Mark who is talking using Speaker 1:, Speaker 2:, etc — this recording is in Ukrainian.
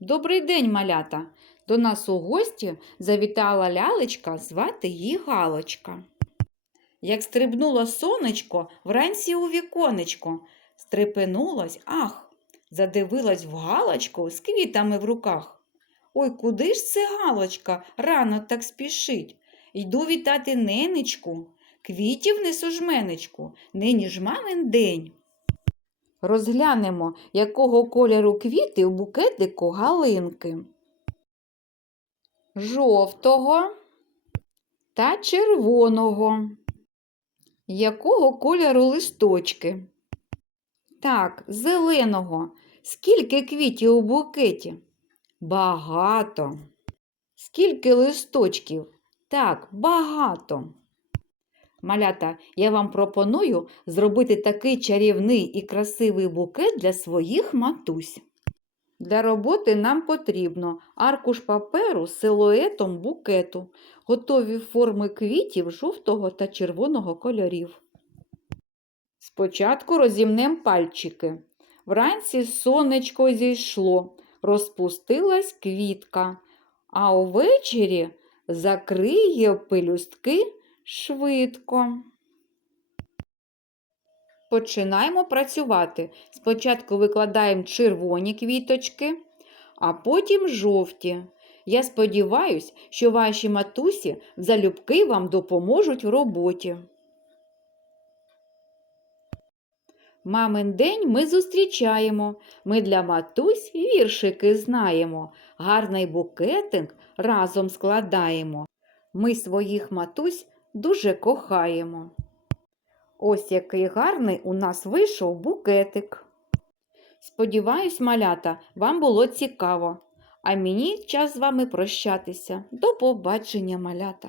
Speaker 1: Добрий день, малята! До нас у гості завітала лялечка, звати її Галочка. Як стрибнуло сонечко вранці у віконечко, стрепенулась, ах, задивилась в галочку з квітами в руках. Ой, куди ж це Галочка рано так спішить? Йду вітати ненечку, квітів несу жменечку, нині ж мамин день. Розглянемо, якого кольору квіти у букетику галинки. Жовтого та червоного. Якого кольору листочки? Так, зеленого. Скільки квітів у букеті? Багато. Скільки листочків? Так, багато. Малята, я вам пропоную зробити такий чарівний і красивий букет для своїх матусь. Для роботи нам потрібно аркуш паперу з силуетом букету, готові форми квітів жовтого та червоного кольорів. Спочатку розімнем пальчики. Вранці сонечко зійшло, розпустилась квітка, а увечері закриє пелюстки швидко. Починаємо працювати. Спочатку викладаємо червоні квіточки, а потім жовті. Я сподіваюсь, що ваші матусі залюбки вам допоможуть в роботі. Мамин день ми зустрічаємо. Ми для матусь віршики знаємо. Гарний букетик разом складаємо. Ми своїх матусь дуже кохаємо. Ось який гарний у нас вийшов букетик. Сподіваюсь, малята, вам було цікаво. А мені час з вами прощатися. До побачення, малята!